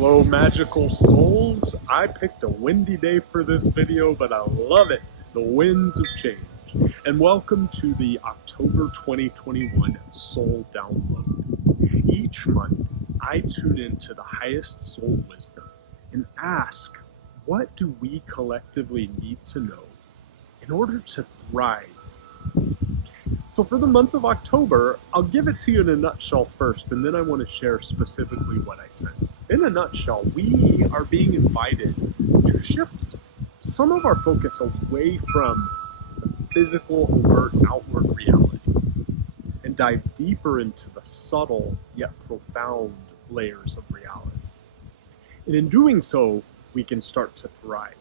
Hello, magical souls. I picked a windy day for this video, but I love it. The winds of change. And welcome to the October 2021 Soul Download. Each month, I tune into the highest soul wisdom and ask, what do we collectively need to know in order to thrive? So for the month of October, I'll give it to you in a nutshell first, and then I want to share specifically what I sensed. In a nutshell, we are being invited to shift some of our focus away from the physical, overt, outward reality and dive deeper into the subtle yet profound layers of reality. And in doing so, we can start to thrive.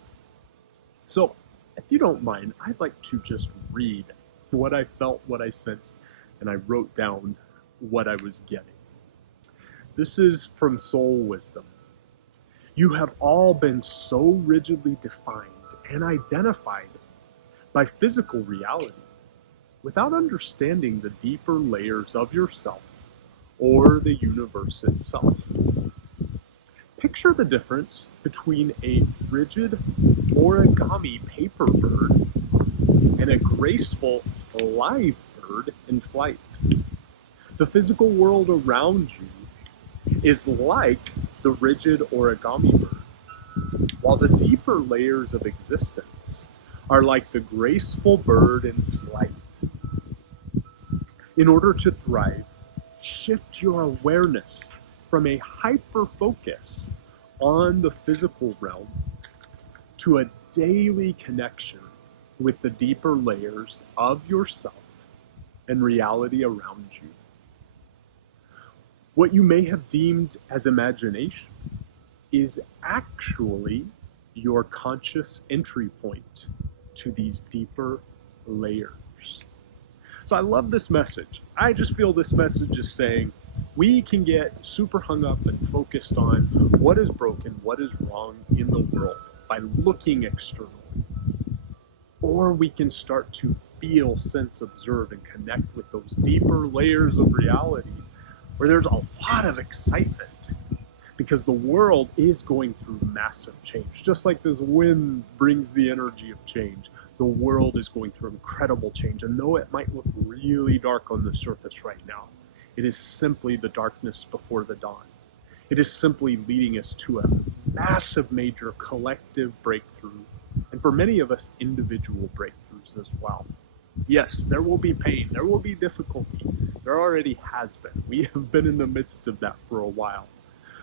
So, if you don't mind, I'd like to just read what I felt, what I sensed, and I wrote down what I was getting. This is from Soul Wisdom. You have all been so rigidly defined and identified by physical reality without understanding the deeper layers of yourself or the universe itself. Picture the difference between a rigid origami paper bird and a graceful live bird in flight. The physical world around you is like the rigid origami bird, while the deeper layers of existence are like the graceful bird in flight. In order to thrive, shift your awareness from a hyper-focus on the physical realm to a daily connection with the deeper layers of yourself and reality around you. What you may have deemed as imagination is actually your conscious entry point to these deeper layers. So I love this message. I just feel this message is saying we can get super hung up and focused on what is broken, what is wrong in the world by looking externally. Or we can start to feel, sense, observe, and connect with those deeper layers of reality where there's a lot of excitement because the world is going through massive change. Just like this wind brings the energy of change, the world is going through incredible change. And though it might look really dark on the surface right now, it is simply the darkness before the dawn. It is simply leading us to a massive, major collective breakthrough. And for many of us, individual breakthroughs as well. Yes, there will be pain, there will be difficulty. There already has been. We have been in the midst of that for a while.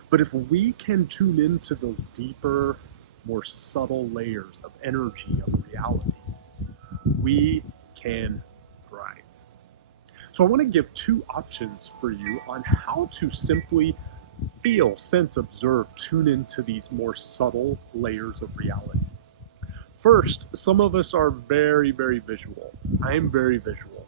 But if we can tune into those deeper, more subtle layers of energy, of reality, we can thrive. So I want to give two options for you on how to simply feel, sense, observe, tune into these more subtle layers of reality. First, some of us are very, very visual. I am very visual.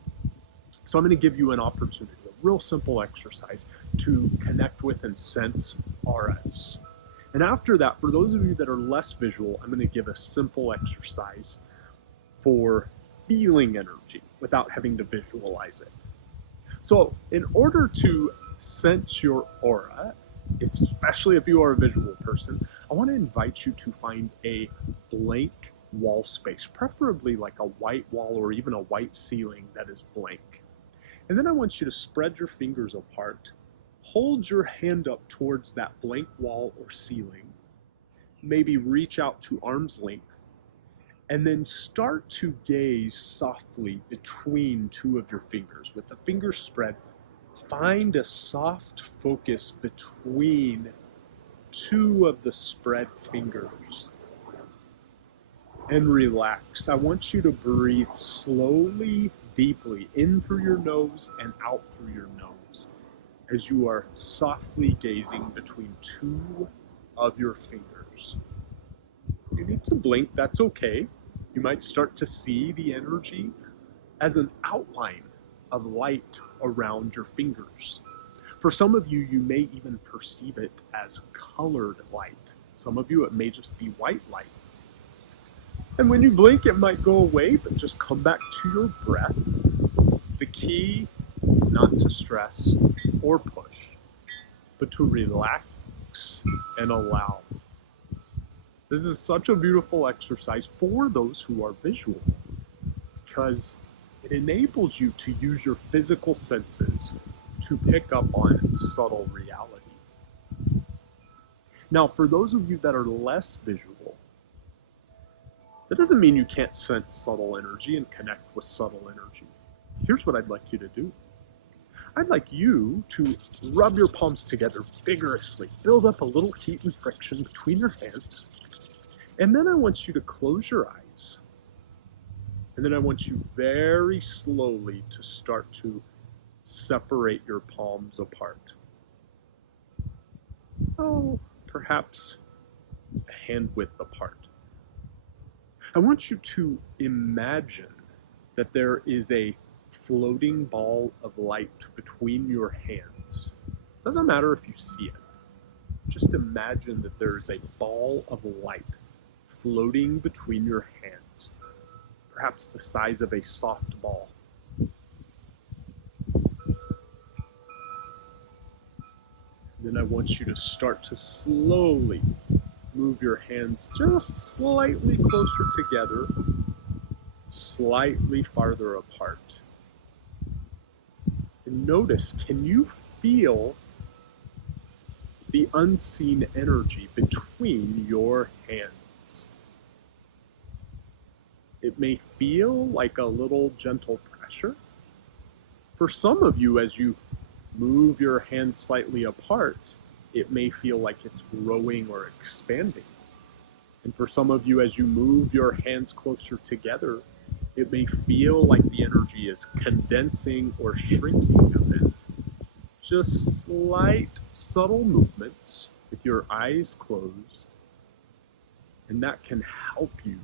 So I'm going to give you an opportunity, a real simple exercise to connect with and sense auras. And after that, for those of you that are less visual, I'm going to give a simple exercise for feeling energy without having to visualize it. So in order to sense your aura, especially if you are a visual person, I want to invite you to find a blank wall space, preferably like a white wall or even a white ceiling that is blank. And then I want you to spread your fingers apart, hold your hand up towards that blank wall or ceiling, maybe reach out to arm's length, and then start to gaze softly between two of your fingers. With the fingers spread, find a soft focus between two of the spread fingers. And relax. I want you to breathe slowly, deeply, in through your nose and out through your nose as you are softly gazing between two of your fingers. You need to blink, that's okay. You might start to see the energy as an outline of light around your fingers. For some of you, you may even perceive it as colored light. Some of you, it may just be white light. And when you blink, it might go away, but just come back to your breath. The key is not to stress or push, but to relax relax and allow. This is such a beautiful exercise for those who are visual because it enables you to use your physical senses to pick up on subtle reality. Now, for those of you that are less visual, that doesn't mean you can't sense subtle energy and connect with subtle energy. Here's what I'd like you to do. I'd like you to rub your palms together vigorously, build up a little heat and friction between your hands, and then I want you to close your eyes. And then I want you very slowly to start to separate your palms apart. Oh, perhaps a hand width apart. I want you to imagine that there is a floating ball of light between your hands. Doesn't matter if you see it. Just imagine that there is a ball of light floating between your hands, perhaps the size of a softball. Then I want you to start to slowly move your hands just slightly closer together, slightly farther apart. And notice, can you feel the unseen energy between your hands? It may feel like a little gentle pressure. For some of you, as you move your hands slightly apart, it may feel like it's growing or expanding. And for some of you, as you move your hands closer together, it may feel like the energy is condensing or shrinking a bit. Just slight, subtle movements with your eyes closed, and that can help you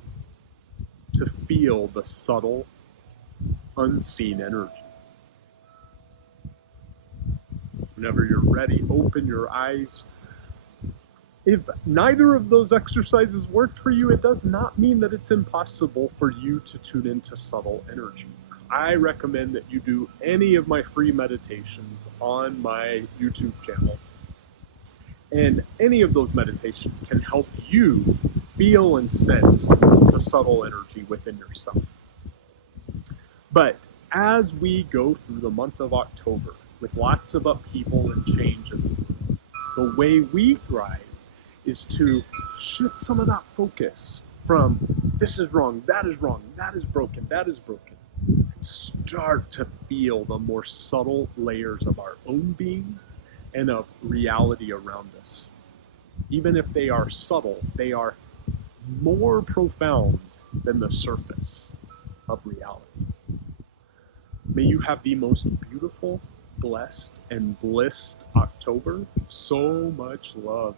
to feel the subtle, unseen energy. Whenever you're ready, open your eyes. If neither of those exercises worked for you, it does not mean that it's impossible for you to tune into subtle energy. I recommend that you do any of my free meditations on my YouTube channel. And any of those meditations can help you feel and sense the subtle energy within yourself. But as we go through the month of October, with lots of upheaval and change, and the way we thrive is to shift some of that focus from this is wrong, that is broken, and start to feel the more subtle layers of our own being and of reality around us. Even if they are subtle, they are more profound than the surface of reality. May you have the most beautiful, blessed, and blissed October. So much love.